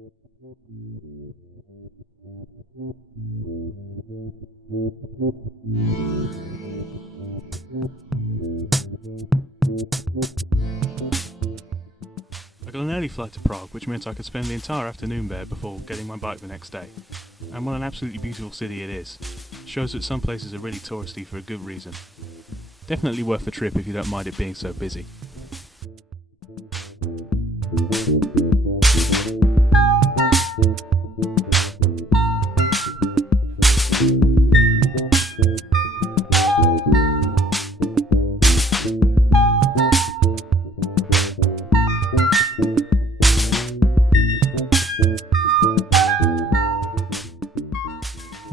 I got an early flight to Prague, which meant I could spend the entire afternoon there before getting my bike the next day. And what an absolutely beautiful city it is. Shows that some places are really touristy for a good reason. Definitely worth the trip if you don't mind it being so busy.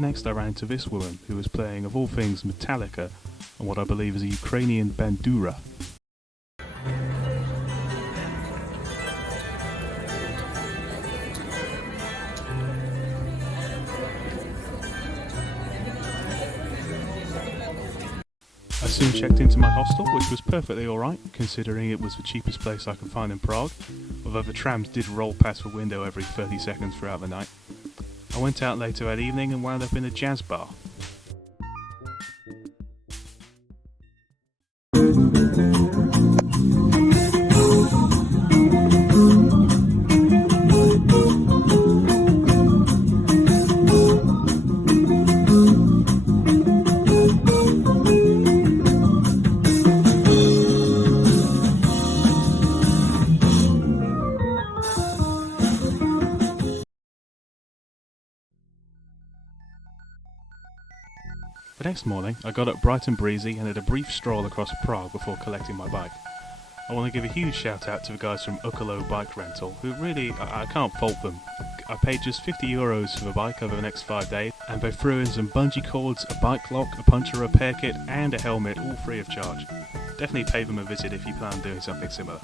Next I ran into this woman who was playing, of all things, Metallica on what I believe is a Ukrainian bandura. I soon checked into my hostel, which was perfectly alright, considering it was the cheapest place I could find in Prague, although the trams did roll past the window every 30 seconds throughout the night. I went out later that evening and wound up in a jazz bar. The next morning, I got up bright and breezy and had a brief stroll across Prague before collecting my bike. I want to give a huge shout out to the guys from Eurovelo Bike Rental, who really, I can't fault them. I paid just €50 for the bike over the next 5 days, and they threw in some bungee cords, a bike lock, a puncture repair kit, and a helmet, all free of charge. Definitely pay them a visit if you plan on doing something similar.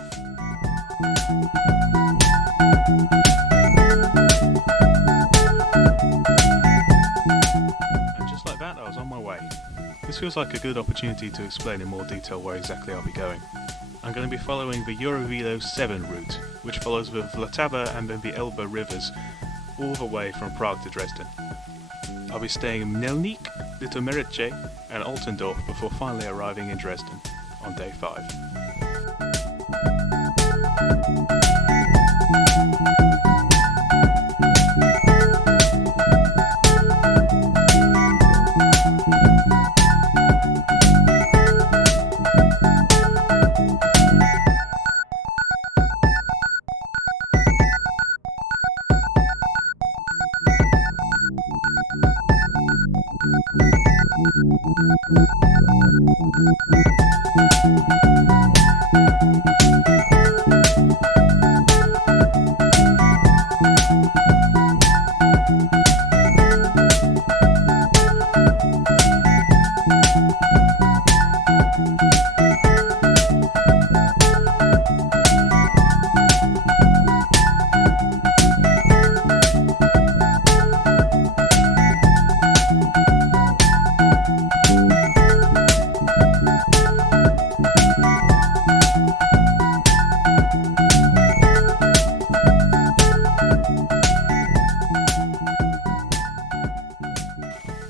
I was on my way. This feels like a good opportunity to explain in more detail where exactly I'll be going. I'm going to be following the Eurovelo 7 route, which follows the Vlatva and then the Elbe rivers, all the way from Prague to Dresden. I'll be staying in Mělník, Litoměřice and Altendorf before finally arriving in Dresden on day 5.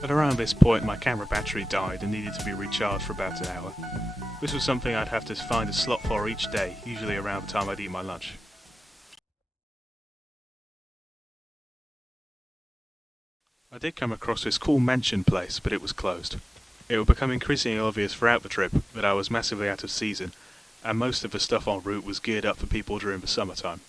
At around this point my camera battery died and needed to be recharged for about an hour. This was something I'd have to find a slot for each day, usually around the time I'd eat my lunch. I did come across this cool mansion place, but it was closed. It would become increasingly obvious throughout the trip that I was massively out of season, and most of the stuff en route was geared up for people during the summertime.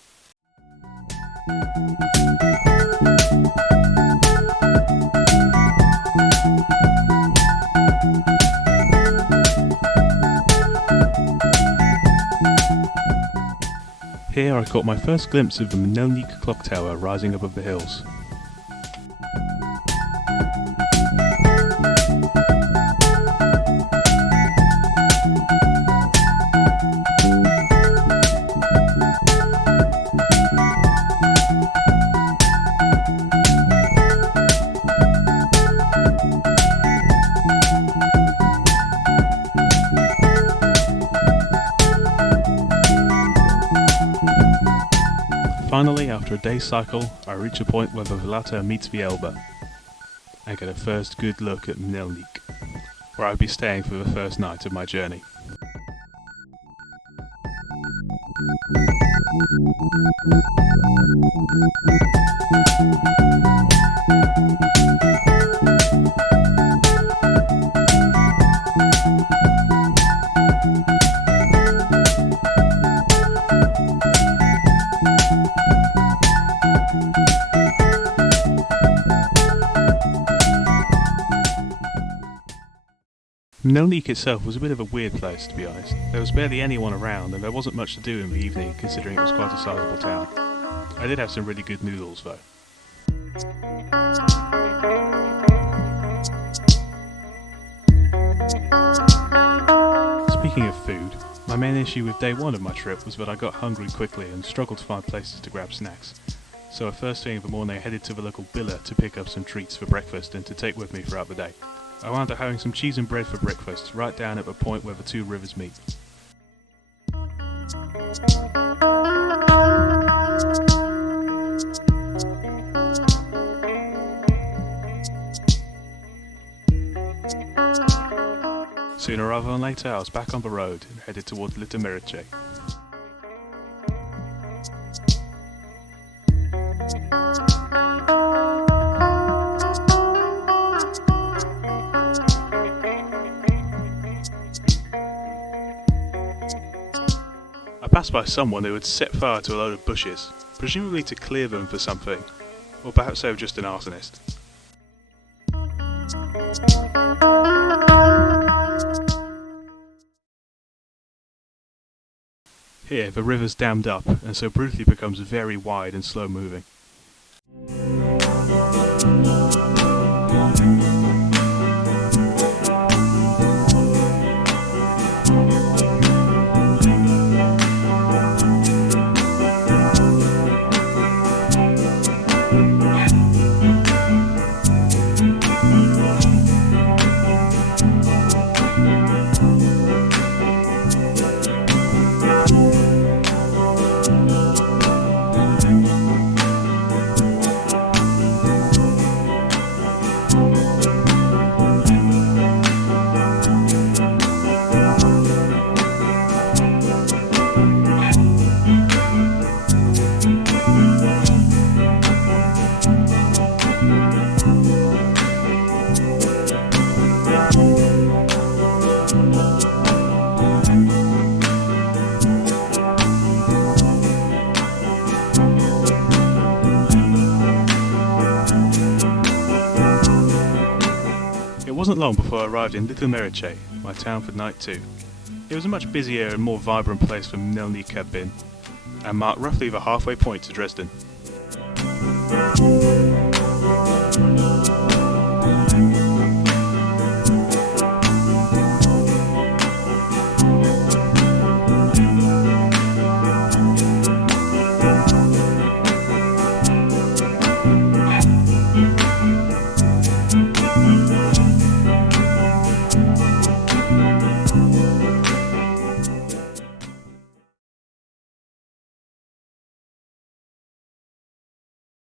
Here I caught my first glimpse of the Mělník clock tower rising above the hills. Finally, after a day's cycle, I reach a point where the Vlatva meets the Elbe, and get a first good look at Mělník, where I'd be staying for the first night of my journey. Mělník itself was a bit of a weird place, to be honest. There was barely anyone around, and there wasn't much to do in the evening, considering it was quite a sizable town. I did have some really good noodles, though. Speaking of food, my main issue with day one of my trip was that I got hungry quickly and struggled to find places to grab snacks. So first thing in the morning I headed to the local billa to pick up some treats for breakfast and to take with me throughout the day. I wound up having some cheese and bread for breakfast, right down at the point where the two rivers meet. Sooner rather than later, I was back on the road and headed towards Litoměřice. I passed by someone who had set fire to a load of bushes, presumably to clear them for something, or perhaps they were just an arsonist. Here, the river's dammed up, and so brutally becomes very wide and slow moving. It wasn't long before I arrived in Litoměřice, my town for night 2. It was a much busier and more vibrant place than Mělník had been, and marked roughly the halfway point to Dresden.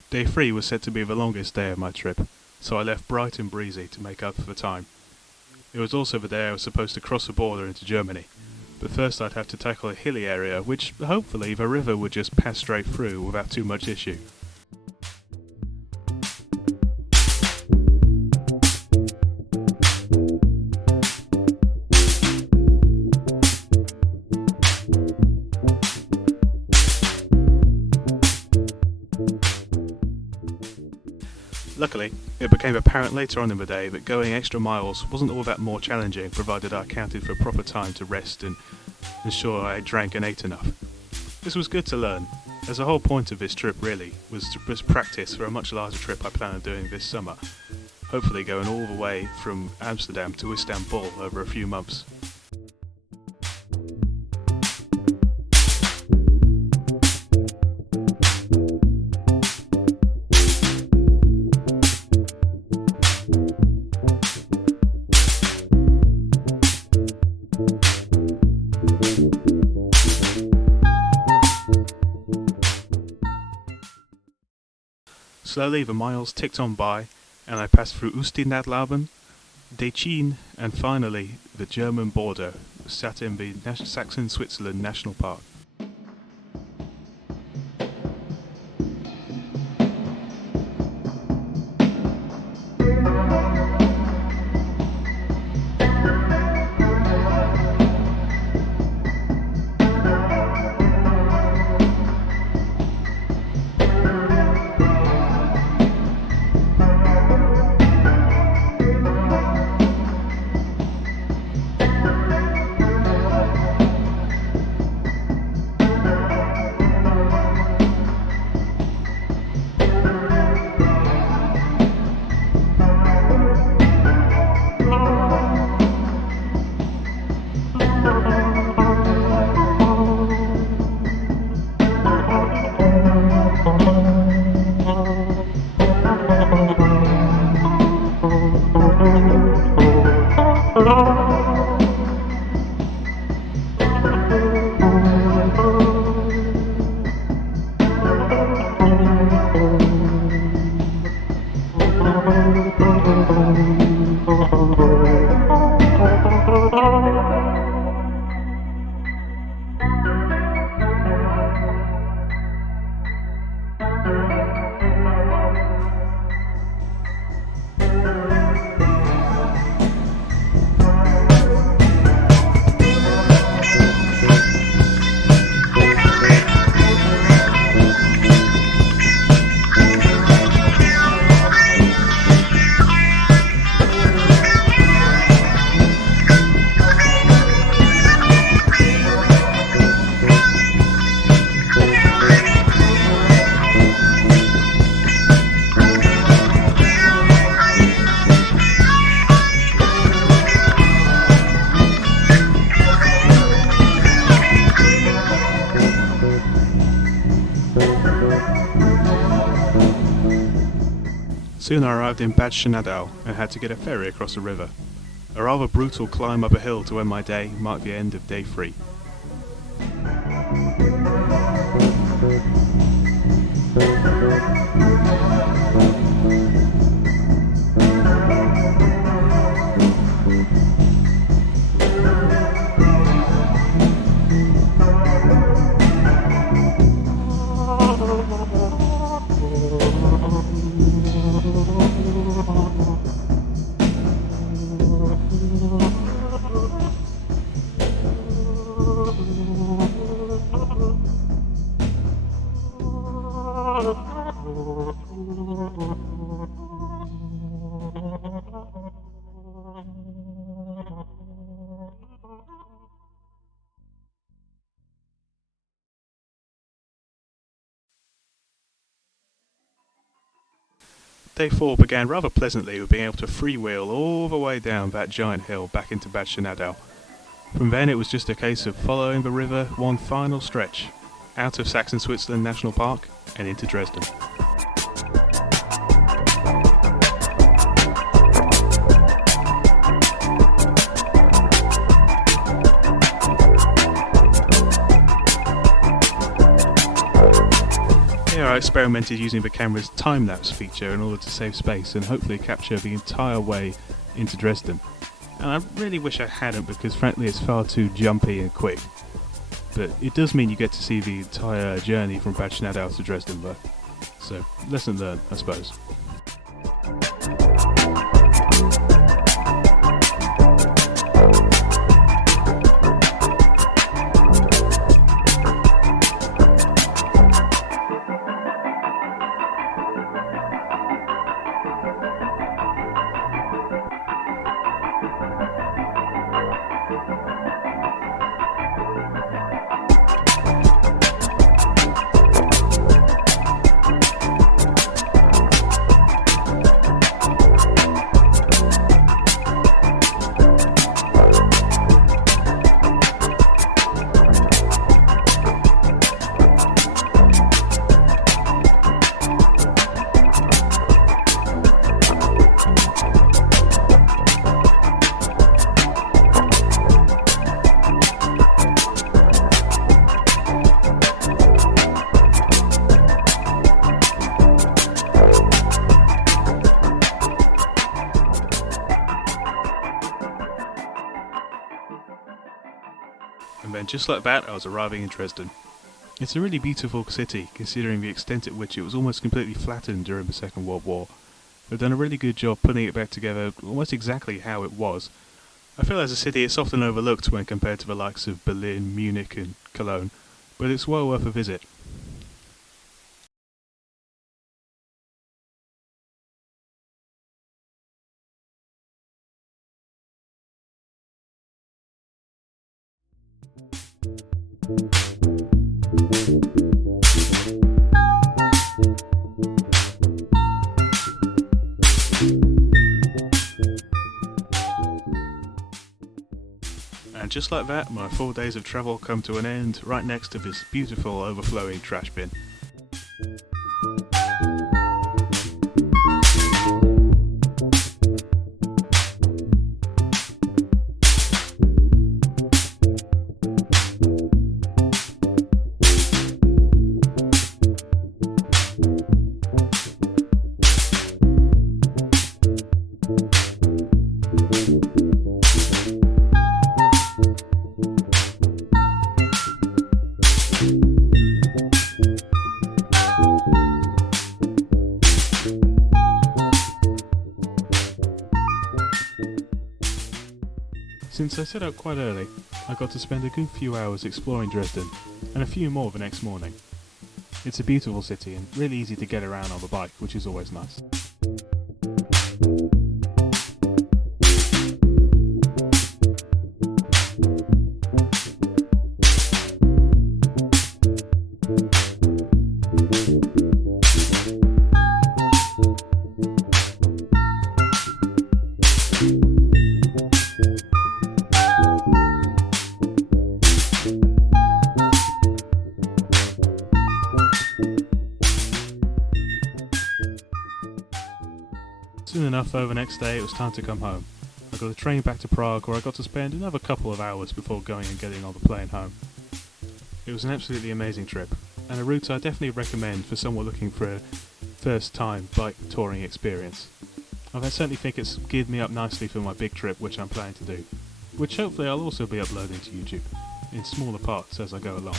Day 3 was said to be the longest day of my trip, so I left bright and breezy to make up for the time. It was also the day I was supposed to cross the border into Germany, but first I'd have to tackle a hilly area which hopefully the river would just pass straight through without too much issue. Luckily, it became apparent later on in the day that going extra miles wasn't all that more challenging, provided I accounted for proper time to rest and ensure I drank and ate enough. This was good to learn, as the whole point of this trip really was practice for a much larger trip I plan on doing this summer, hopefully going all the way from Amsterdam to Istanbul over a few months. Slowly the miles ticked on by, and I passed through Ustinadlauben, Decin, and finally the German border, sat in the Saxon-Switzerland National Park. Soon I arrived in Bad Schnadau and had to get a ferry across the river. A rather brutal climb up a hill to end my day marked the end of day 3. Day 4 began rather pleasantly with being able to freewheel all the way down that giant hill back into Bad Schnadau. From then it was just a case of following the river one final stretch, out of Saxon-Switzerland National Park and into Dresden. Here I experimented using the camera's time-lapse feature in order to save space and hopefully capture the entire way into Dresden. And I really wish I hadn't, because frankly it's far too jumpy and quick. But it does mean you get to see the entire journey from Bad Schnadau to Dresden though. So, lesson learned, I suppose. And just like that, I was arriving in Dresden. It's a really beautiful city, considering the extent at which it was almost completely flattened during the Second World War. They've done a really good job putting it back together almost exactly how it was. I feel as a city it's often overlooked when compared to the likes of Berlin, Munich and Cologne, but it's well worth a visit. And just like that, my 4 days of travel come to an end right next to this beautiful overflowing trash bin. Since I set out quite early, I got to spend a good few hours exploring Dresden, and a few more the next morning. It's a beautiful city and really easy to get around on the bike, which is always nice. Soon enough, over the next day, it was time to come home. I got a train back to Prague, where I got to spend another couple of hours before going and getting on the plane home. It was an absolutely amazing trip, and a route I definitely recommend for someone looking for a first-time bike touring experience. I certainly think it's geared me up nicely for my big trip, which I'm planning to do, which hopefully I'll also be uploading to YouTube, in smaller parts as I go along.